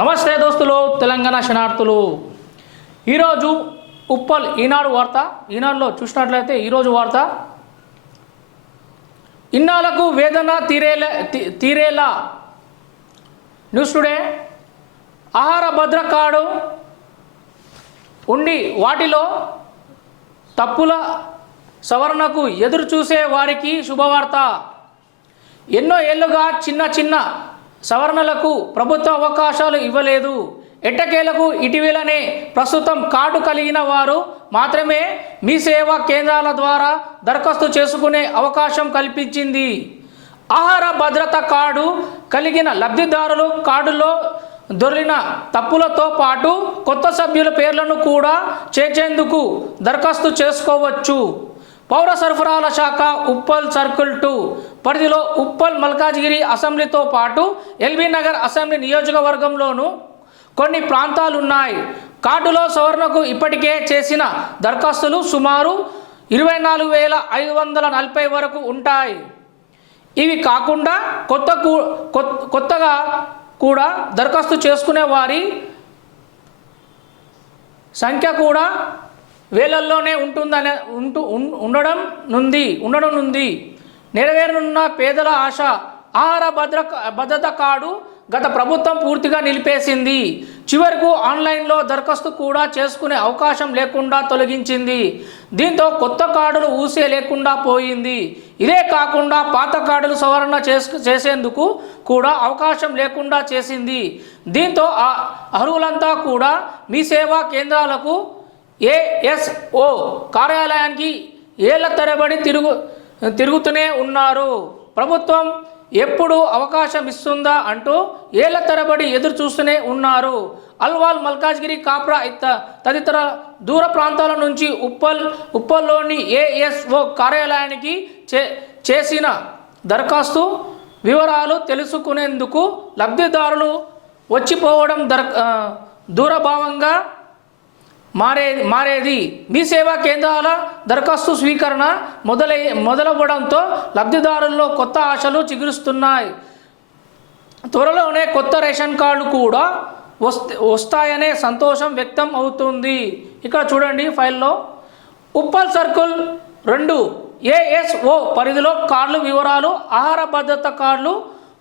నమస్తే దోస్తులు, తెలంగాణ శనార్థులు. ఈరోజు ఉప్పల్ ఈనాడు వార్త. ఈనాడులో చూసినట్లయితే ఈరోజు వార్త, ఇన్నాళ్లకు వేదన తీరేలా న్యూస్ టుడే. ఆహార భద్ర కార్డు ఉండి వాటిలో తప్పుల సవరణకు ఎదురు చూసే వారికి శుభవార్త. ఎన్నో ఏళ్లుగా చిన్న సవరణలకు ప్రభుత్వం అవకాశాలు ఇవ్వలేదు. ఎట్టకేలకు ఇటీవలనే ప్రస్తుతం కార్డు కలిగిన వారు మాత్రమే మీ సేవా కేంద్రాల ద్వారా దరఖాస్తు చేసుకునే అవకాశం కల్పించింది. ఆహార భద్రత కార్డు కలిగిన లబ్ధిదారులు కార్డులో దొరికిన తప్పులతో పాటు కొత్త సభ్యుల పేర్లను కూడా చేర్చేందుకు దరఖాస్తు చేసుకోవచ్చు. పౌర సరఫరాల శాఖ ఉప్పల్ సర్కిల్ 2 పరిధిలో ఉప్పల్ మల్కాజ్గిరి అసెంబ్లీతో పాటు ఎల్బీ నగర్ అసెంబ్లీ నియోజకవర్గంలోనూ కొన్ని ప్రాంతాలున్నాయి. కార్డులో సవరణకు ఇప్పటికే చేసిన దరఖాస్తులు సుమారు 24,540 వరకు ఉంటాయి. ఇవి కాకుండా కొత్తగా కూడా దరఖాస్తు చేసుకునే వారి సంఖ్య కూడా వేలల్లోనే ఉండడం నుండి నెరవేరనున్న పేదల ఆశ. ఆహార భద్రత కార్డు గత ప్రభుత్వం పూర్తిగా నిలిపేసింది. చివరకు ఆన్లైన్లో దరఖాస్తు కూడా చేసుకునే అవకాశం లేకుండా తొలగించింది. దీంతో కొత్త కార్డులు ఊసే లేకుండా పోయింది. ఇదే కాకుండా పాత కార్డులు సవరణ చేసేందుకు కూడా అవకాశం లేకుండా చేసింది. దీంతో అర్హులంతా కూడా మీ సేవా కేంద్రాలకు ఏఎస్ఓ కార్యాలయానికి ఏళ్ల తరబడి తిరుగుతూనే ఉన్నారు. ప్రభుత్వం ఎప్పుడు అవకాశం ఇస్తుందా అంటూ ఏళ్ల తరబడి ఎదురు చూస్తూనే ఉన్నారు. అల్వాల్, మల్కాజ్గిరి, కాప్రా తదితర దూర ప్రాంతాల నుంచి ఉప్పల్లోని ఏఎస్ఓ కార్యాలయానికి చేసిన దరఖాస్తు వివరాలు తెలుసుకునేందుకు లబ్ధిదారులు వచ్చిపోవడం దూరభావంగా మారేది. మీ సేవా కేంద్రాల దరఖాస్తు స్వీకరణ మొదలవ్వడంతో లబ్ధిదారుల్లో కొత్త ఆశలు చిగురుస్తున్నాయి. త్వరలోనే కొత్త రేషన్ కార్డులు కూడా వస్తాయనే సంతోషం వ్యక్తం అవుతుంది. ఇక్కడ చూడండి ఫైల్లో, ఉప్పల్ సర్కిల్ 2 ఏఎస్ఓ పరిధిలో కార్డుల వివరాలు. ఆహార భద్రత కార్డులు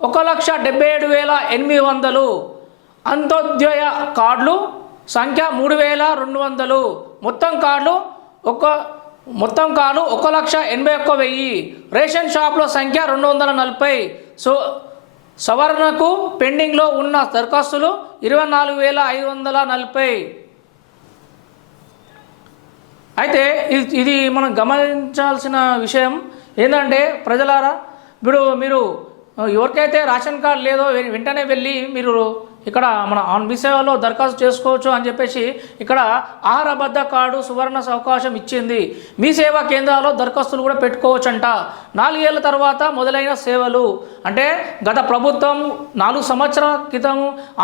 1,77,800. అంత్యోదయ కార్డులు సంఖ్య 3,200. మొత్తం కార్డులు 1,81,000. రేషన్ షాపుల సంఖ్య 240. సవరణకు పెండింగ్లో ఉన్న దరఖాస్తులు 24,540. అయితే ఇది మనం గమనించాల్సిన విషయం ఏంటంటే, ప్రజలారా, ఇప్పుడు మీరు ఎవరికైతే రేషన్ కార్డు లేదో వెంటనే వెళ్ళి మీరు ఇక్కడ మన మీ సేవలో దరఖాస్తు చేసుకోవచ్చు అని చెప్పేసి ఇక్కడ ఆహార భద్రత కార్డు సువర్ణ అవకాశం ఇచ్చింది. మీ సేవా కేంద్రాల్లో దరఖాస్తులు కూడా పెట్టుకోవచ్చంట. 4 ఏళ్ల తర్వాత మొదలైన సేవలు అంటే గత ప్రభుత్వం 4 సంవత్సరాల క్రితం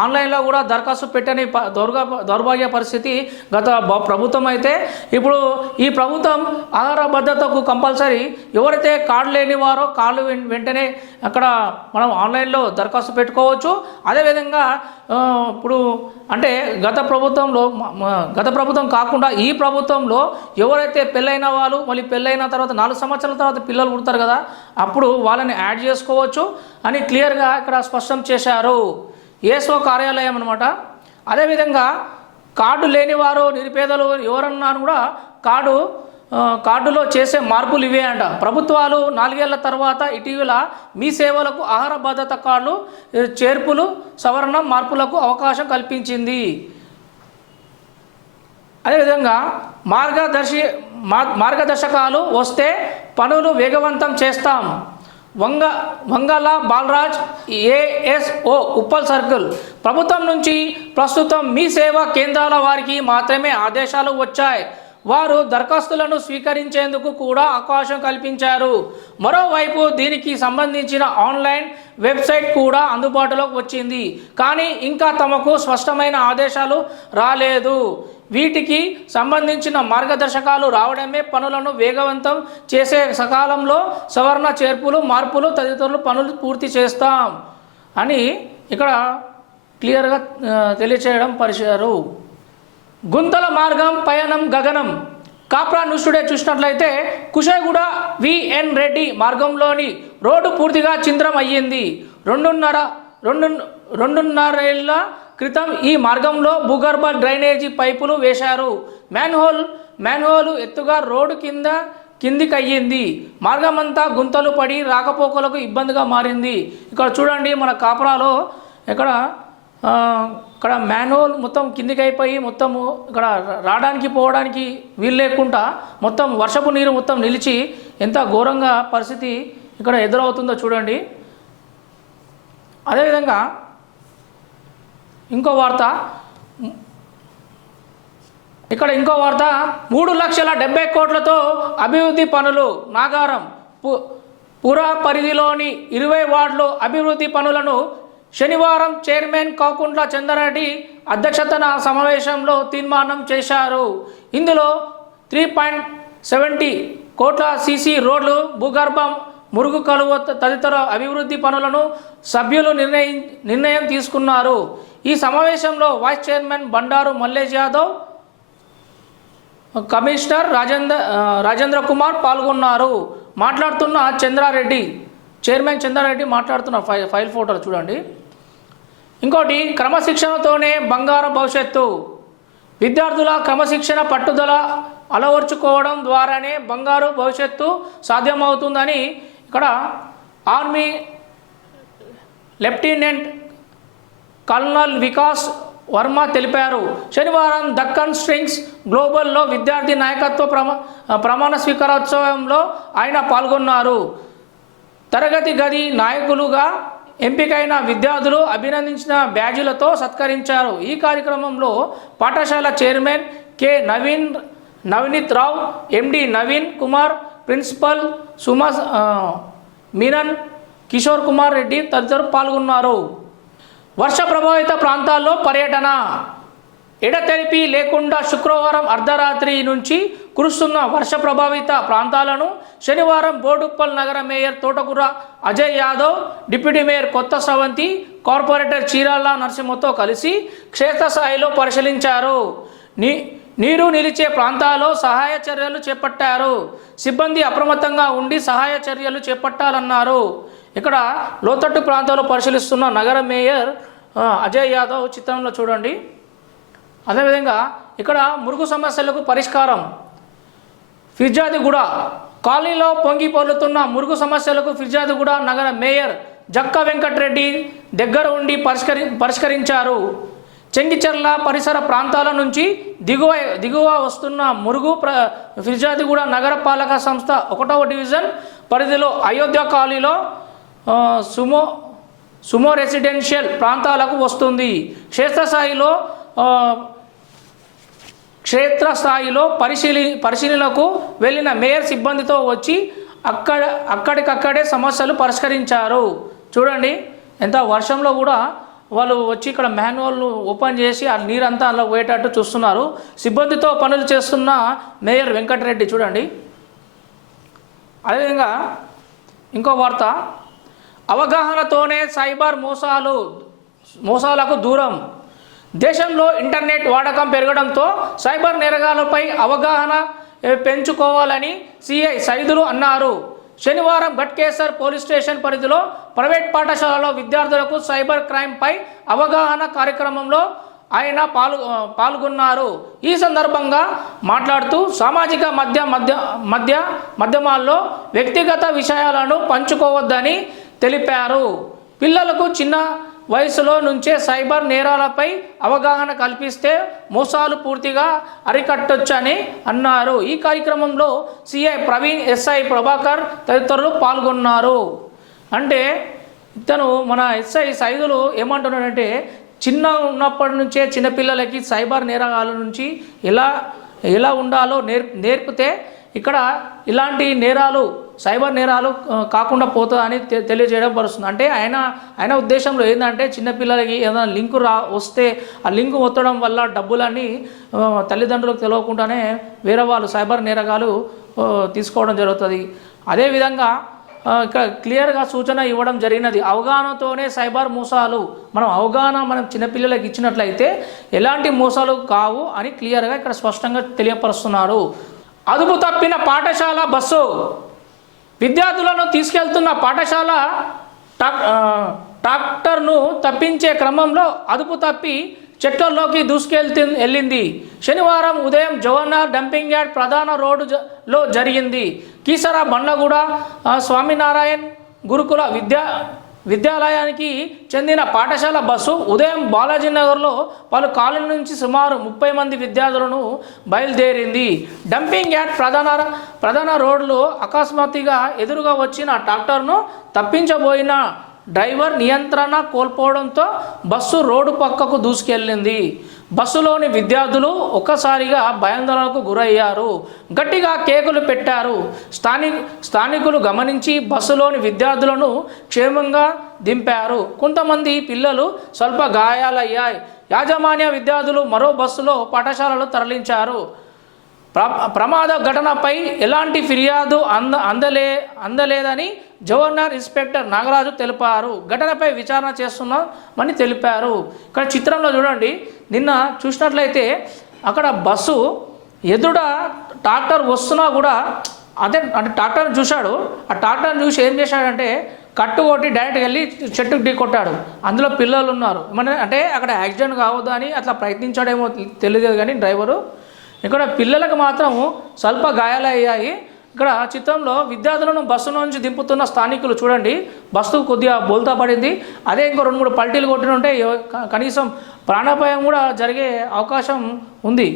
ఆన్లైన్లో కూడా దరఖాస్తు పెట్టని దౌర్భాగ్య పరిస్థితి గత ప్రభుత్వం. అయితే ఇప్పుడు ఈ ప్రభుత్వం ఆహార భద్రతకు కంపల్సరీ ఎవరైతే కార్డు లేని వారో కార్డు వెంటనే అక్కడ మనం ఆన్లైన్లో దరఖాస్తు పెట్టుకోవచ్చు. అదేవిధంగా ఇప్పుడు అంటే గత ప్రభుత్వం కాకుండా ఈ ప్రభుత్వంలో ఎవరైతే పెళ్ళైన వాళ్ళు మళ్ళీ పెళ్ళైన తర్వాత 4 సంవత్సరాల తర్వాత పిల్లలు పుడతారు కదా, అప్పుడు వాళ్ళని యాడ్ చేసుకోవచ్చు అని క్లియర్గా ఇక్కడ స్పష్టం చేశారు ఏఎస్ఓ కార్యాలయం అనమాట. అదేవిధంగా కార్డు లేని వారు, నిరుపేదలు ఎవరన్నా కూడా కార్డులో చేసే మార్పులు ఇవే అంట. ప్రభుత్వాలు 4 ఏళ్ల తర్వాత ఇటీవల మీ సేవలకు ఆహార భద్రత కార్డులు చేర్పులు, సవరణ, మార్పులకు అవకాశం కల్పించింది. అదేవిధంగా మార్గదర్శకాలు వస్తే పనులు వేగవంతం చేస్తాం. Vangala Balaraj, ASO, Uppal circle. ప్రభుత్వం నుంచి ప్రస్తుతం మీ సేవా కేంద్రాల వారికి మాత్రమే ఆదేశాలు వచ్చాయి. వారు దరఖాస్తులను స్వీకరించేందుకు కూడా అవకాశం కల్పించారు. మరోవైపు దీనికి సంబంధించిన ఆన్లైన్ వెబ్సైట్ కూడా అందుబాటులోకి వచ్చింది. కానీ ఇంకా తమకు స్పష్టమైన ఆదేశాలు రాలేదు. వీటికి సంబంధించిన మార్గదర్శకాలు రావడమే పనులను వేగవంతం చేసే సకాలంలో సవరణ, చేర్పులు, మార్పులు తదితరులు పనులు పూర్తి చేస్తాం అని ఇక్కడ క్లియర్గా తెలియచేయడం పరిచారు. గుంతల మార్గం పయనం గగనం. కాప్రా న్యూస్ టుడే చూసినట్లయితే కుషాయిగూడ విఎన్ రెడ్డి మార్గంలోని రోడ్డు పూర్తిగా ఛిద్రం అయ్యింది. రెండున్నరేళ్ల క్రితం ఈ మార్గంలో భూగర్భ డ్రైనేజీ పైపులు వేశారు. మ్యాన్హోల్ ఎత్తుగా రోడ్డు కిందికి అయ్యింది. మార్గమంతా గుంతలు పడి రాకపోకలకు ఇబ్బందిగా మారింది. ఇక్కడ చూడండి మన కాప్రాలో ఇక్కడ మ్యాన్హోల్ మొత్తం కిందికి అయిపోయి మొత్తము ఇక్కడ రావడానికి పోవడానికి వీలు లేకుండా మొత్తం వర్షపు నీరు మొత్తం నిలిచి ఎంత ఘోరంగా పరిస్థితి ఇక్కడ ఎదురవుతుందో చూడండి. అదేవిధంగా ఇంకో వార్త 3,70,00,000 కోట్లతో అభివృద్ధి పనులు. నాగారం పుర పరిధిలోని 20 వార్డులు అభివృద్ధి పనులను శనివారం చైర్మన్ కాకుంట్ల చంద్రారెడ్డి అధ్యక్షతన సమావేశంలో తీర్మానం చేశారు. ఇందులో 3.70 కోట్ల సీసీ రోడ్లు, భూగర్భం, మురుగు కలువ తదితర అభివృద్ధి పనులను సభ్యులు నిర్ణయం తీసుకున్నారు. ఈ సమావేశంలో vice chairman Bandaru Mallesh Yadav, commissioner Rajendra Kumar పాల్గొన్నారు. మాట్లాడుతున్న చైర్మన్ చంద్రారెడ్డి మాట్లాడుతున్న ఫైల్ ఫోటోలు చూడండి. ఇంకోటి, క్రమశిక్షణతోనే బంగారు భవిష్యత్తు. విద్యార్థుల క్రమశిక్షణ పట్టుదల అలవర్చుకోవడం ద్వారానే బంగారు భవిష్యత్తు సాధ్యమవుతుందని ఇక్కడ army lieutenant colonel Vikas Varma తెలిపారు. శనివారం దక్కన్ స్ట్రింగ్స్ గ్లోబల్లో విద్యార్థి నాయకత్వ ప్రమాణ స్వీకారోత్సవంలో ఆయన పాల్గొన్నారు. తరగతి గది నాయకులుగా ఎంపికైన విద్యార్థులు అభినందించిన బ్యాడ్జీలతో సత్కరించారు. ఈ కార్యక్రమంలో పాఠశాల చైర్మన్ కె నవనీత్ రావు, ఎండి నవీన్ కుమార్, ప్రిన్సిపల్ మీనన్ కిషోర్ కుమార్ రెడ్డి తదితరులు పాల్గొన్నారు. వర్ష ప్రభావిత ప్రాంతాల్లో పర్యటన. ఎడతెరిపి లేకుండా శుక్రవారం అర్ధరాత్రి నుంచి కురుస్తున్న వర్ష ప్రభావిత ప్రాంతాలను శనివారం బోడుప్పల్ నగర మేయర్ తోటకూర అజయ్ యాదవ్, డిప్యూటీ మేయర్ కొత్త స్రవంతి, కార్పొరేటర్ చీరాల నరసింహతో కలిసి క్షేత్రస్థాయిలో పరిశీలించారు. నీరు నిలిచే ప్రాంతాల్లో సహాయ చర్యలు చేపట్టారు. సిబ్బంది అప్రమత్తంగా ఉండి సహాయ చర్యలు చేపట్టాలన్నారు. ఇక్కడ లోతట్టు ప్రాంతాల్లో పరిశీలిస్తున్న నగర మేయర్ అజయ్ యాదవ్ చిత్రంలో చూడండి. అదేవిధంగా ఇక్కడ మురుగు సమస్యలకు పరిష్కారం. ఫిర్జాదిగూడ కాలనీలో పొంగి పొర్లుతున్న మురుగు సమస్యలకు ఫిర్జాదిగూడ నగర మేయర్ జక్క వెంకటరెడ్డి దగ్గర ఉండి పరిష్కరించారు. చెంగిచెర్ల పరిసర ప్రాంతాల నుంచి దిగువ వస్తున్న మురుగు ఫిర్జాదిగూడ నగరపాలక సంస్థ 1వ డివిజన్ పరిధిలో అయోధ్య కాలనీలో సుమో రెసిడెన్షియల్ ప్రాంతాలకు వస్తుంది. క్షేత్రస్థాయిలో పరిశీలనకు వెళ్ళిన మేయర్ సిబ్బందితో వచ్చి అక్కడికక్కడే సమస్యలు పరిష్కరించారు. చూడండి, ఎంత వర్షంలో కూడా వాళ్ళు వచ్చి ఇక్కడ మ్యాన్హోల్ను ఓపెన్ చేసి ఆ నీరంతా అలా పోయేటట్టు చూస్తున్నారు. సిబ్బందితో పనులు చేస్తున్న మేయర్ వెంకటరెడ్డి చూడండి. అదేవిధంగా ఇంకో వార్త, అవగాహనతోనే సైబర్ మోసాలకు దూరం. దేశంలో ఇంటర్నెట్ వాడకం పెరగడంతో సైబర్ నేరగాలపై అవగాహన పెంచుకోవాలని సిఐ సైదులు అన్నారు. శనివారం ఘట్కేసర్ పోలీస్ స్టేషన్ పరిధిలో ప్రైవేట్ పాఠశాలలో విద్యార్థులకు సైబర్ క్రైమ్పై అవగాహన కార్యక్రమంలో ఆయన పాల్గొన్నారు. ఈ సందర్భంగా మాట్లాడుతూ సామాజిక మాధ్యమాల్లో వ్యక్తిగత విషయాలను పంచుకోవద్దని తెలిపారు. పిల్లలకు చిన్న వయసులో నుంచే సైబర్ నేరాలపై అవగాహన కల్పిస్తే మోసాలు పూర్తిగా అరికట్టొచ్చని అన్నారు. ఈ కార్యక్రమంలో సిఐ ప్రవీణ్, ఎస్ఐ ప్రభాకర్ తదితరులు పాల్గొన్నారు. అంటే ఇతను మన ఎస్ఐ సైదులు ఏమంటున్నాడంటే, చిన్న ఉన్నప్పటి నుంచే చిన్నపిల్లలకి సైబర్ నేరాల నుంచి ఎలా ఉండాలో నేర్పితే ఇక్కడ ఇలాంటి సైబర్ నేరాలు కాకుండా పోతుందని తెలియజేయడం పడుతుంది. అంటే ఆయన ఉద్దేశంలో ఏంటంటే, చిన్నపిల్లలకి ఏదైనా లింకు వస్తే ఆ లింకు ఒత్తడం వల్ల డబ్బులన్నీ తల్లిదండ్రులకు తెలియకుండానే వేరే వాళ్ళు సైబర్ నేరగాలు తీసుకోవడం జరుగుతుంది. అదేవిధంగా ఇక్కడ క్లియర్గా సూచన ఇవ్వడం జరిగినది. అవగాహనతోనే సైబర్ మోసాలు, మనం చిన్నపిల్లలకు ఇచ్చినట్లయితే ఎలాంటి మోసాలు కావు అని క్లియర్గా ఇక్కడ స్పష్టంగా తెలియపరుస్తున్నారు. అదుపు తప్పిన పాఠశాల బస్సు. విద్యార్థులను తీసుకెళ్తున్న పాఠశాల ట్రాక్టర్ను తప్పించే క్రమంలో అదుపు తప్పి చెట్లలోకి వెళ్ళింది. శనివారం ఉదయం జవహర్ డంపింగ్ యార్డ్ ప్రధాన రోడ్డులో జరిగింది. కీసర బండ్లగూడ స్వామినారాయణ్ గురుకుల విద్యాలయానికి చెందిన పాఠశాల బస్సు ఉదయం బాలాజీనగర్లో పలు కాలనీ నుంచి సుమారు 30 మంది విద్యార్థులను బయలుదేరింది. డంపింగ్ యార్డ్ ప్రధాన రోడ్లో అకస్మాత్తుగా ఎదురుగా వచ్చిన ట్రాక్టర్ను తప్పించబోయిన డ్రైవర్ నియంత్రణ కోల్పోవడంతో బస్సు రోడ్డు పక్కకు దూసుకెళ్ళింది. బస్సులోని విద్యార్థులు ఒక్కసారిగా భయాందోళనకు గురయ్యారు, గట్టిగా కేకులు పెట్టారు. స్థానికులు గమనించి బస్సులోని విద్యార్థులను క్షేమంగా దింపారు. కొంతమంది పిల్లలు స్వల్ప గాయాలయ్యాయి. యాజమాన్య విద్యార్థులు మరో బస్సులో పాఠశాలలో తరలించారు. ప్రమాద ఘటనపై ఎలాంటి ఫిర్యాదు అందలేదని జవహర్ ఇన్స్పెక్టర్ నాగరాజు తెలిపారు. ఘటనపై విచారణ చేస్తున్నామని తెలిపారు. ఇక్కడ చిత్రంలో చూడండి, నిన్న చూసినట్లయితే అక్కడ బస్సు ఎదుట ట్రాక్టర్ వస్తున్నా కూడా అంటే ట్రాక్టర్ చూశాడు. ఆ ట్రాక్టర్ని చూసి ఏం చేశాడంటే కట్టు కొట్టి డైరెక్ట్గా వెళ్ళి చెట్టుకు ఢీ కొట్టాడు. అందులో పిల్లలు ఉన్నారు. అంటే అక్కడ యాక్సిడెంట్ కావద్దు అని అట్లా ప్రయత్నించాడేమో తెలియదు కానీ డ్రైవరు. ఇక్కడ పిల్లలకు మాత్రం స్వల్ప గాయాలయ్యాయి. ఇక్కడ చిత్రంలో విద్యార్థులను బస్సు నుంచి దింపుతున్న స్థానికులు చూడండి, బస్సు కొద్దిగా బోల్తా పడింది. అదే ఇంకో 2-3 పల్టీలు కొట్టినుంటే కనీసం ప్రాణాపాయం కూడా జరిగే అవకాశం ఉంది.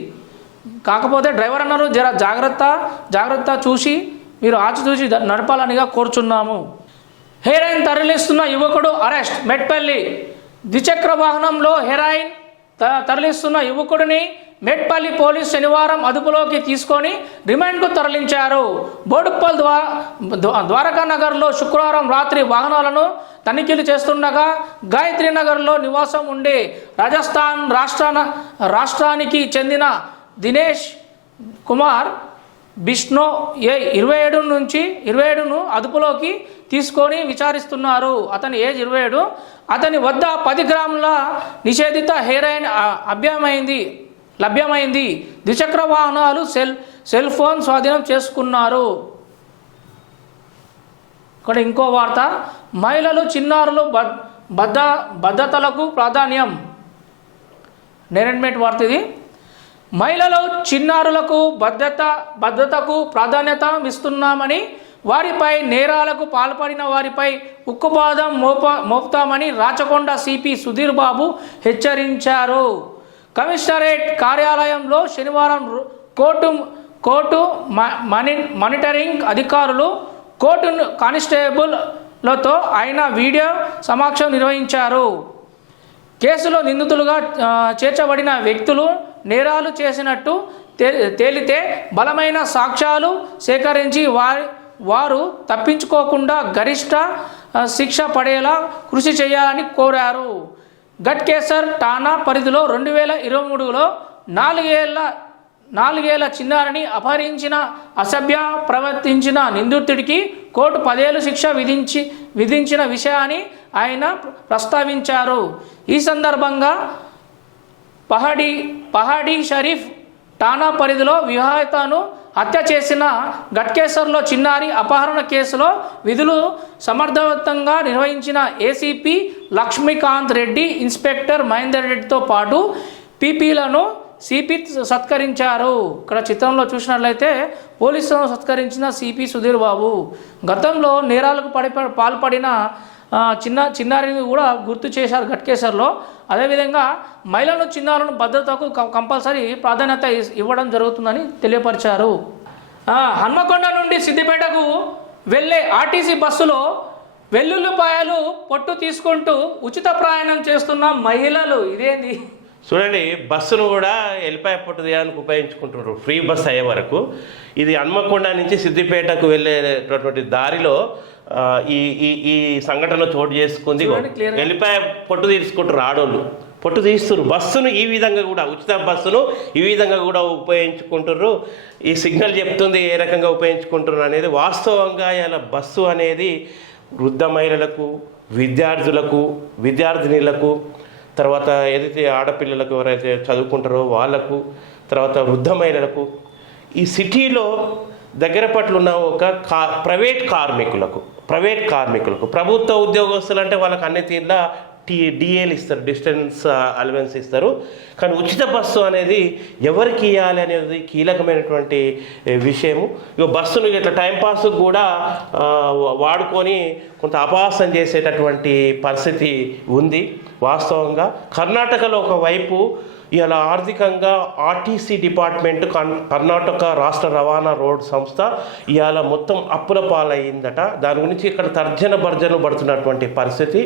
కాకపోతే డ్రైవర్ అన్నారు జాగ్రత్త చూసి మీరు ఆచితూచి నడపాలనిగా కోరుచున్నాము. హెరాయిన్ తరలిస్తున్న యువకుడు అరెస్ట్. మెట్పల్లి ద్విచక్ర వాహనంలో హెరాయిన్ తరలిస్తున్న యువకుడిని మెట్పల్లి పోలీసు శనివారం అదుపులోకి తీసుకొని రిమాండ్కు తరలించారు. బోడుప్పల్ ద్వారకా నగర్లో శుక్రవారం రాత్రి వాహనాలను తనిఖీలు చేస్తుండగా గాయత్రి నగర్లో నివాసం ఉండే రాజస్థాన్ రాష్ట్రానికి చెందిన దినేష్ కుమార్ బిష్ణో 27ను అదుపులోకి తీసుకొని విచారిస్తున్నారు. అతని ఏజ్ 27. అతని వద్ద 10 గ్రాముల నిషేధిత హెరాయిన్ లభ్యమైంది. ద్విచక్ర వాహనాలు సెల్ ఫోన్ స్వాధీనం చేసుకున్నారు. ఇక్కడ ఇంకో వార్త, మహిళలు చిన్నారులు భద్రతలకు ప్రాధాన్యం. నేరెడ్మెట్ వార్త ఇది. మహిళలు చిన్నారులకు భద్రతకు ప్రాధాన్యత ఇస్తున్నామని, వారిపై నేరాలకు పాల్పడిన వారిపై ఉక్కుపాదం మోపుతామని రాచకొండ సిపి సుధీర్ బాబు హెచ్చరించారు. కమిషనరేట్ కార్యాలయంలో శనివారం కోర్టు మానిటరింగ్ అధికారులు, కోర్టు కానిస్టేబుల్లతో ఆయన వీడియో సమీక్ష నిర్వహించారు. కేసులో నిందితులుగా చేర్చబడిన వ్యక్తులు నేరాలు చేసినట్టు తేలితే బలమైన సాక్ష్యాలు సేకరించి వారు తప్పించుకోకుండా గరిష్ట శిక్ష పడేలా కృషి చేయాలని కోరారు. గట్కేసర్ ఠాణా పరిధిలో 2023లో 4 ఏళ్ల చిన్నారిని అపహరించిన అసభ్య ప్రవర్తించిన నిందితుడికి కోర్టు 10 ఏళ్ల శిక్ష విధించిన విషయాన్ని ఆయన ప్రస్తావించారు. ఈ సందర్భంగా పహాడీ షరీఫ్ ఠాణా పరిధిలో వివాహితను హత్య చేసిన గట్కేసర్లో చిన్నారి అపహరణ కేసులో విధులు సమర్థవంతంగా నిర్వహించిన ఏసీపీ లక్ష్మీకాంత్ రెడ్డి, ఇన్స్పెక్టర్ మహేందర్ రెడ్డితో పాటు పీపీలను సిపి సత్కరించారు. ఇక్కడ చిత్రంలో చూసినట్లయితే పోలీసులను సత్కరించిన సిపి సుధీర్ బాబు గతంలో నేరాలకు పాల్పడిన చిన్నారిని కూడా గుర్తు చేశారు గట్కేసర్లో. అదేవిధంగా మహిళలను చిన్నారులను భద్రతకు కంపల్సరీ ప్రాధాన్యత ఇవ్వడం జరుగుతుందని తెలియపరిచారు. హన్మకొండ నుండి సిద్దిపేటకు వెళ్ళే ఆర్టీసీ బస్సులో వెల్లుల్లిపాయలు పొట్టు తీసుకుంటూ ఉచిత ప్రయాణం చేస్తున్న మహిళలు. ఇదేంది చూడండి, బస్సును కూడా ఎల్లిపాయ పొట్టు తీయడానికి ఉపయోగించుకుంటున్నారు ఫ్రీ బస్ అయ్యే వరకు. ఇది హన్మకొండ నుంచి సిద్దిపేటకు వెళ్ళేటటువంటి దారిలో ఈ సంఘటన చోటు చేసుకుంది. ఎల్లిపాయ పొట్టు తీసుకుంటారు ఆడోళ్ళు. పొట్టు తీస్తున్నారు. బస్సును ఈ విధంగా కూడా ఉచిత బస్సును ఈ విధంగా కూడా ఉపయోగించుకుంటున్నారు. ఈ సిగ్నల్ చెప్తుంది ఏ రకంగా ఉపయోగించుకుంటున్నారు అనేది. వాస్తవంగా ఇలా బస్సు అనేది వృద్ధ మహిళలకు, విద్యార్థులకు, విద్యార్థినిలకు, తర్వాత ఏదైతే ఆడపిల్లలకు ఎవరైతే చదువుకుంటారో వాళ్ళకు, తర్వాత వృద్ధ మహిళలకు, ఈ సిటీలో దగ్గర పట్ల ఉన్న ఒక ప్రైవేట్ కార్మికులకు, ప్రభుత్వ ఉద్యోగస్తులు అంటే వాళ్ళకి అన్ని తీర్లా డిఏలు ఇస్తారు, డిస్టెన్స్ అలవెన్స్ ఇస్తారు. కానీ ఉచిత బస్సు అనేది ఎవరికి ఇవ్వాలి అనేది కీలకమైనటువంటి విషయము. ఇక బస్సును ఇట్లా టైంపాస్ కూడా వాడుకొని కొంత అపహాసం చేసేటటువంటి పరిస్థితి ఉంది. వాస్తవంగా కర్ణాటకలో ఒకవైపు ఇలా ఆర్థికంగా ఆర్టీసీ డిపార్ట్మెంట్, కర్ణాటక రాష్ట్ర రవాణా రోడ్ సంస్థ ఇవాళ మొత్తం అప్పుల పాలయ్యిందట. దాని గురించి ఇక్కడ తర్జన భర్జన పడుతున్నటువంటి పరిస్థితి.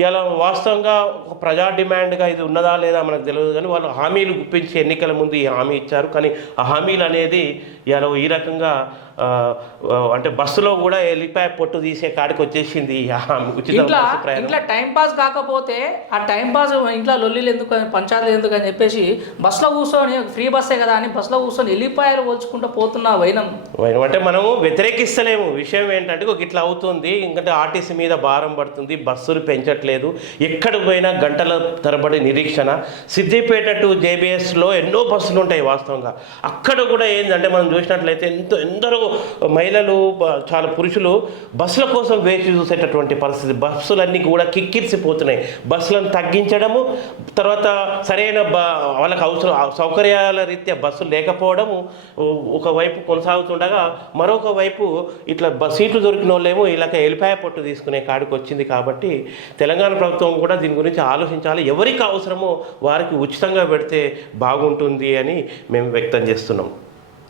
ఇలా వాస్తవంగా ఒక ప్రజా డిమాండ్గా ఇది ఉన్నదా లేదా మనకు తెలియదు, కానీ వాళ్ళు హామీలు గుప్పించి ఎన్నికల ముందు ఈ హామీ ఇచ్చారు. కానీ ఆ హామీలు అనేది ఇలా ఈ రకంగా అంటే బస్సులో కూడా వెళ్ళిపోయి పొట్టు తీసే కాడికి వచ్చేసింది ఉచిత బస్సు ప్రయాణం. ఇంట్లో టైంపాస్ కాకపోతే ఆ టైంపాస్ ఇంట్లో లొల్లిలు ఎందుకు, పంచాయతీలు ఎందుకు అని చెప్పేసి బస్సులో కూర్చొని, ఫ్రీ బస్సే కదా అని బస్సులో కూర్చొని వెళ్ళిపోయారు పోల్చుకుంటూ పోతున్న వైనం అంటే మనము వ్యతిరేకిస్తలేము. విషయం ఏంటంటే ఇట్లా అవుతుంది, ఎందుకంటే ఆర్టీసీ మీద భారం పడుతుంది, బస్సులు పెంచట్లేదు, ఎక్కడికి పోయినా గంటల తరబడి నిరీక్షణ. సిద్దిపేట టు జేబీఎస్లో ఎన్నో బస్సులు ఉంటాయి వాస్తవంగా. అక్కడ కూడా ఏంటంటే మనం చూసినట్లయితే ఎందరో మహిళలు, చాలా పురుషులు బస్సుల కోసం వేచి చూసేటటువంటి పరిస్థితి. బస్సులన్నీ కూడా కిక్కిరిసిపోతున్నాయి. బస్సులను తగ్గించడము, తర్వాత సరైన వాళ్ళకి సౌకర్యాల రీత్యా బస్సులు లేకపోవడము ఒకవైపు కొనసాగుతుండగా, మరొక వైపు ఇట్లా సీట్లు దొరికిన వాళ్ళేమో ఇలాగ ఎలిపాయ పొట్టు తీసుకునే కాడికి వచ్చింది. కాబట్టి తెలంగాణ ప్రభుత్వం కూడా దీని గురించి ఆలోచించాలి. ఎవరికి అవసరమో వారికి ఉచితంగా పెడితే బాగుంటుంది అని మేము వ్యక్తం చేస్తున్నాం.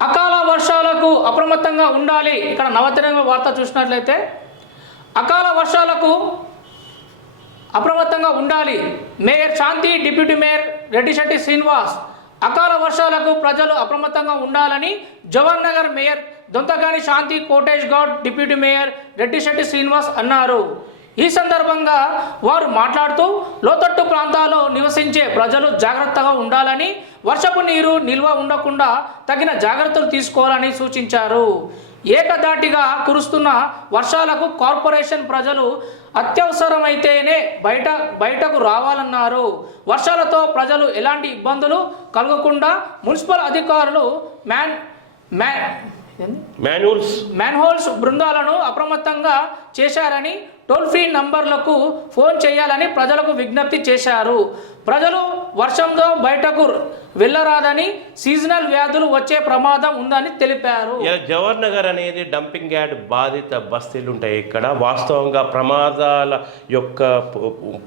అకాల వర్షాలకు అప్రమత్తంగా ఉండాలి. ఇక్కడ నవతరంగ వార్త చూసినట్లయితే అకాల వర్షాలకు అప్రమత్తంగా ఉండాలి. మేయర్ శాంతి, డిప్యూటీ మేయర్ రెడ్డిశెట్టి శ్రీనివాస్ అకాల వర్షాలకు ప్రజలు అప్రమత్తంగా ఉండాలని జవహర్ నగర్ మేయర్ దొంతగాని శాంతి కోటేష్ గౌడ్, డిప్యూటీ మేయర్ రెడ్డిశెట్టి శ్రీనివాస్ అన్నారు. ఈ సందర్భంగా వారు మాట్లాడుతూ లోతట్టు ప్రాంతాల్లో నివసించే ప్రజలు జాగ్రత్తగా ఉండాలని, వర్షపు నీరు నిల్వ ఉండకుండా తగిన జాగ్రత్తలు తీసుకోవాలని సూచించారు. ఏకధాటిగా కురుస్తున్న వర్షాలకు కార్పొరేషన్ ప్రజలు అత్యవసరమైతేనే బయటకు రావాలన్నారు. వర్షాలతో ప్రజలు ఎలాంటి ఇబ్బందులు కలగకుండా మున్సిపల్ అధికారులు మ్యాన్హోల్స్ బృందాలను అప్రమత్తంగా చేశారని, టోల్ ఫ్రీ నంబర్లకు ఫోన్ చేయాలని ప్రజలకు విజ్ఞప్తి చేశారు. ప్రజలు వర్షంతో బయటకు వెళ్ళరాదని, సీజనల్ వ్యాధులు వచ్చే ప్రమాదం ఉందని తెలిపారు. జవహర్ నగర్ అనేది డంపింగ్ యార్డ్ బాధిత బస్తీలు ఉంటాయి. ఇక్కడ వాస్తవంగా ప్రమాదాల యొక్క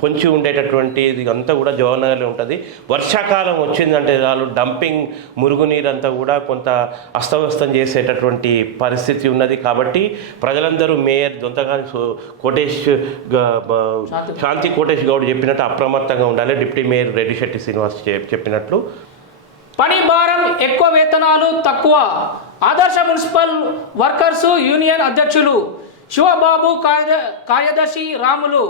పొంచి ఉండేటటువంటి ఇది అంతా కూడా జవహర్ నగర్లో ఉంటుంది. వర్షాకాలం వచ్చిందంటే చాలు డంపింగ్ మురుగునీరు అంతా కూడా కొంత అస్తవ్యస్తం చేసేటటువంటి పరిస్థితి ఉన్నది. కాబట్టి ప్రజలందరూ మేయర్ దొంతగాని శాంతి కోటేష్ గౌడ్ చెప్పినట్టు అప్రమత్తంగా ఉండాలి. డిప్యూటీ మేయర్ రెడ్డిశెట్టి శ్రీనివాస్ చెప్పినట్లు పని భారం ఎక్కువ, వేతనాలు తక్కువ. ఆదర్శ మున్సిపల్ వర్కర్స్ యూనియన్ అధ్యక్షులు శివబాబు, కార్యదర్శి రాములు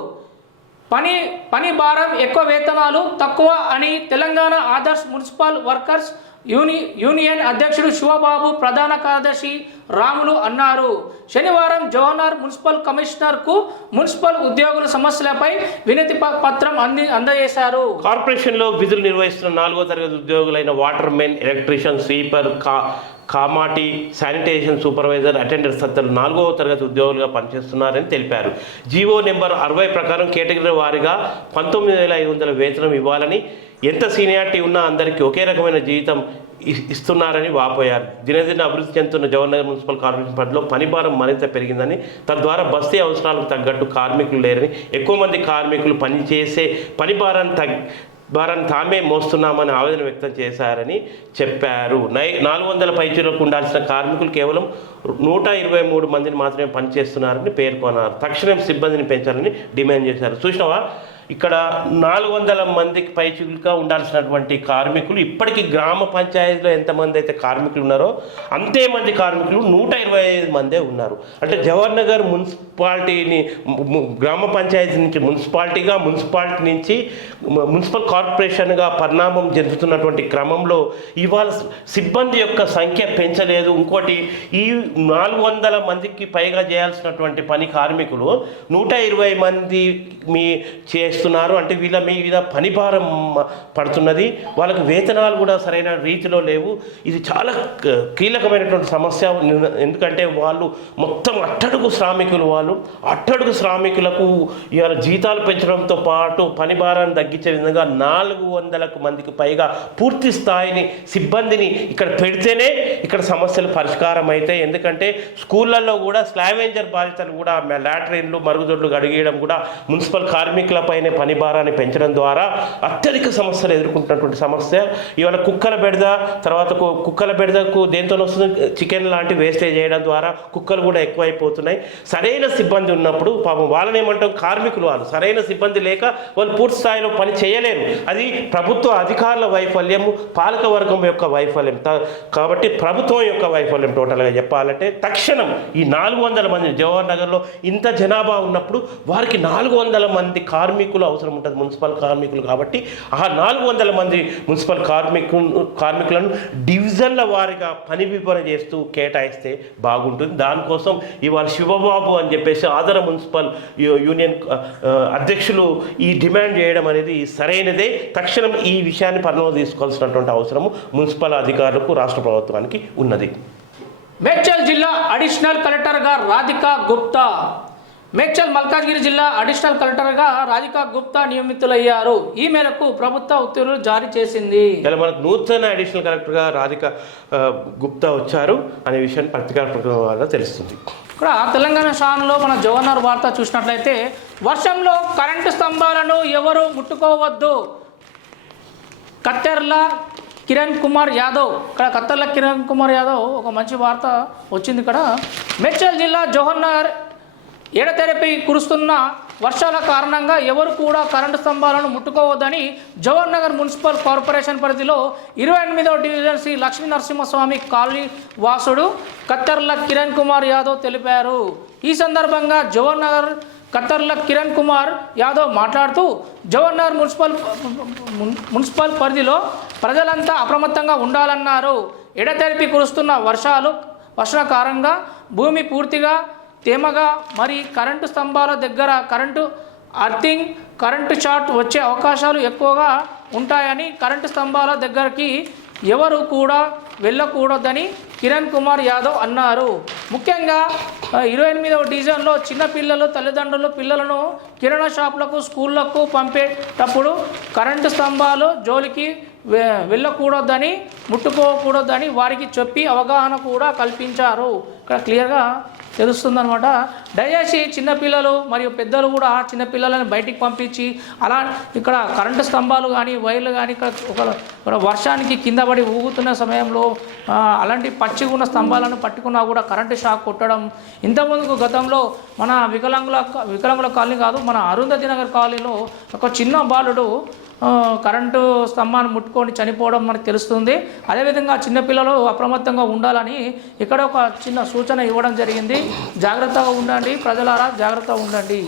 పని భారం ఎక్కువ, వేతనాలు తక్కువ అని తెలంగాణ ఆదర్శ మున్సిపల్ వర్కర్స్ యూనియన్ అధ్యక్షుడు శివబాబు, ప్రధాన కార్యదర్శి రాములు అన్నారు. శనివారం జవహర్ మున్సిపల్ కమిషనర్కు మున్సిపల్ ఉద్యోగుల సమస్యలపై వినతి పత్రం అందజేశారు. కార్పొరేషన్లో విధులు నిర్వహిస్తున్న 4వ తరగతి ఉద్యోగులైన వాటర్ మెన్, ఎలక్ట్రీషియన్, స్వీపర్, కామాటి, శానిటేషన్ సూపర్వైజర్, అటెండర్ తదితరులు 4వ తరగతి ఉద్యోగులుగా పనిచేస్తున్నారని తెలిపారు. జీవో నెంబర్ 60 ప్రకారం కేటగిరీ వారీగా 19,500 వేతనం ఇవ్వాలని, ఎంత సీనియారిటీ ఉన్నా అందరికీ ఒకే రకమైన జీవితం ఇస్తున్నారని వాపోయారు. దినదిన అభివృద్ధి చెందుతున్న జవహర్ నగర్ మున్సిపల్ కార్పొరేషన్ పరిధిలో పనిభారం మరింత పెరిగిందని, తద్వారా బస్తీ అవసరాలకు తగ్గట్టు కార్మికులు లేరని, ఎక్కువ మంది కార్మికులు పనిచేసే భారాన్ని తామే మోస్తున్నామని ఆవేదన వ్యక్తం చేశారని చెప్పారు. 400 పైచీలకు ఉండాల్సిన కార్మికులు కేవలం 123 మందిని మాత్రమే పనిచేస్తున్నారని పేర్కొన్నారు. తక్షణం సిబ్బందిని పెంచాలని డిమాండ్ చేశారు. చూసినావా ఇక్కడ 400 మందికి పైచులుగా ఉండాల్సినటువంటి కార్మికులు ఇప్పటికీ గ్రామ పంచాయతీలో ఎంతమంది అయితే కార్మికులు ఉన్నారో అంతే మంది కార్మికులు 125 మందే ఉన్నారు. అంటే జవహర్ నగర్ మున్సిపాలిటీని గ్రామ పంచాయతీ నుంచి మున్సిపాలిటీగా, మున్సిపాలిటీ నుంచి మున్సిపల్ కార్పొరేషన్గా పరిణామం చెందుతున్నటువంటి క్రమంలో ఇవాళ సిబ్బంది యొక్క సంఖ్య పెంచలేదు. ఇంకోటి ఈ 400 మందికి పైగా చేయాల్సినటువంటి పని కార్మికులు 120 మంది చేస్తున్నారు. అంటే వీళ్ళ మీద పని భారం పడుతున్నది. వాళ్ళకి వేతనాలు కూడా సరైన రీతిలో లేవు. ఇది చాలా కీలకమైనటువంటి సమస్య. ఎందుకంటే వాళ్ళు మొత్తం అట్టడుగు శ్రామికులు. వాళ్ళు అట్టడుగు శ్రామికులకు ఇవాళ జీతాలు పెంచడంతో పాటు పని భారాన్ని తగ్గించే విధంగా 400 మందికి పైగా పూర్తి స్థాయిని సిబ్బందిని ఇక్కడ పెడితేనే ఇక్కడ సమస్యలు పరిష్కారం అయితే. ఎందుకంటే స్కూళ్ళల్లో కూడా స్లావెంజర్ బాధ్యతలు కూడా లాట్రిన్లు, మరుగుదొడ్లు గడిగేయడం కూడా మున్సిపల్ కార్మికులపైనే పని భారాన్ని పెంచడం ద్వారా అత్యధిక సమస్యలు ఎదుర్కొంటున్నటువంటి సమస్య. ఇవాళ కుక్కల బెడద, తర్వాత కుక్కల బెడదకు దేంతో వస్తుంది, చికెన్ లాంటి వేస్టేజ్ చేయడం ద్వారా కుక్కలు కూడా ఎక్కువైపోతున్నాయి. సరైన సిబ్బంది ఉన్నప్పుడు పాపం వాళ్ళని ఏమంటాం, కార్మికులు వాళ్ళు సరైన సిబ్బంది లేక వాళ్ళు పూర్తి స్థాయిలో పని చేయలేరు. అది ప్రభుత్వ అధికారుల వైఫల్యం, పాలక వర్గం యొక్క వైఫల్యం. కాబట్టి ప్రభుత్వం యొక్క వైఫల్యం టోటల్గా చెప్పాలంటే. తక్షణం ఈ 400 మంది జవహర్ నగర్లో ఇంత జనాభా ఉన్నప్పుడు వారికి 400 మంది కార్మికులు అవసరం ఉంటుంది, మున్సిపల్ కార్మికులు. కాబట్టి ఆ 400 మంది మున్సిపల్ కార్మికులను డివిజన్ల వారిగా పని విభజన చేస్తూ కేటాయిస్తే బాగుంటుంది. దానికోసం ఇవాళ శివబాబు అని చెప్పేసి ఆదర మున్సిపల్ యూనియన్ అధ్యక్షులు ఈ డిమాండ్ చేయడం అనేది సరైనదే. తక్షణం ఈ విషయాన్ని పరిణామం తీసుకోవాల్సినటువంటి అవసరము మున్సిపల్ అధికారులకు, రాష్ట్ర ప్రభుత్వానికి ఉన్నది. మేడ్చల్ జిల్లా అడిషనల్ కలెక్టర్గా రాధికా గుప్తా. మేడ్చల్ మల్కాజ్గిరి జిల్లా అడిషనల్ కలెక్టర్గా రాధికా గుప్తా నియమితులయ్యారు. ఈ మేరకు ప్రభుత్వ ఉత్తర్వులు జారీ చేసింది. ఇలా మనకు నూతన అడిషనల్ కలెక్టర్గా రాధికా గుప్తా వచ్చారు అనే విషయాన్ని పత్రికా వల్ల తెలుస్తుంది. ఇక్కడ తెలంగాణ శాఖలో మన జవహర్ వార్త చూసినట్లయితే, వర్షంలో కరెంటు స్తంభాలను ఎవరు ముట్టుకోవద్దు, కత్తెర్ల కిరణ్ కుమార్ యాదవ్. ఇక్కడ కత్తెర్ల కిరణ్ కుమార్ యాదవ్ ఒక మంచి వార్త వచ్చింది. ఇక్కడ మేడ్చల్ జిల్లా జవహర్ నగర్ ఎడతెరపి కురుస్తున్న వర్షాల కారణంగా ఎవరు కూడా కరెంటు స్తంభాలను ముట్టుకోవద్దని జవహర్ నగర్ మున్సిపల్ కార్పొరేషన్ పరిధిలో 28వ డివిజన్ శ్రీ లక్ష్మీ నరసింహస్వామి కాలనీ వాసుడు కత్తెర్ల కిరణ్ కుమార్ యాదవ్ తెలిపారు. ఈ సందర్భంగా జవహర్ నగర్ కత్తెర్ల కిరణ్ కుమార్ యాదవ్ మాట్లాడుతూ, జవహర్ నగర్ మున్సిపల్ పరిధిలో ప్రజలంతా అప్రమత్తంగా ఉండాలన్నారు. ఎడతెరిపి కురుస్తున్న వర్షాల కారణంగా భూమి పూర్తిగా తేమగా, మరి కరెంటు స్తంభాల దగ్గర కరెంటు అర్థింగ్, కరెంటు షార్ట్ వచ్చే అవకాశాలు ఎక్కువగా ఉంటాయని, కరెంటు స్తంభాల దగ్గరికి ఎవరు కూడా వెళ్ళకూడదని కిరణ్ కుమార్ యాదవ్ అన్నారు. ముఖ్యంగా 28వ డివిజన్లో చిన్నపిల్లలు తల్లిదండ్రులు పిల్లలను కిరాణా షాపులకు, స్కూళ్లకు పంపేటప్పుడు కరెంటు స్తంభాలు జోలికి వెళ్ళకూడదని, ముట్టుకోకూడదని వారికి చెప్పి అవగాహన కూడా కల్పించారు. ఇక్కడ క్లియర్గా తెలుస్తుందనమాట. దయచేసి చిన్నపిల్లలు మరియు పెద్దలు కూడా చిన్నపిల్లలని బయటికి పంపించి అలా ఇక్కడ కరెంటు స్తంభాలు కానీ వైర్లు కానీ ఇక్కడ వర్షానికి కింద పడి ఊగుతున్న సమయంలో అలాంటి పచ్చిగా ఉన్న స్తంభాలను పట్టుకున్నా కూడా కరెంటు షాక్ కొట్టడం. ఇంతకుముందుకు గతంలో మన వికలాంగుల కాలనీ కాదు, మన అరుంధతి నగర్ కాలనీలో ఒక చిన్న బాలుడు కరెంటు స్తంభాన్ని ముట్టుకొని చనిపోవడం మనకు తెలుస్తుంది. అదేవిధంగా చిన్నపిల్లలు అప్రమత్తంగా ఉండాలని ఇక్కడ ఒక చిన్న సూచన ఇవ్వడం జరిగింది. జాగ్రత్తగా ఉండండి ప్రజలారా, జాగ్రత్తగా ఉండండి.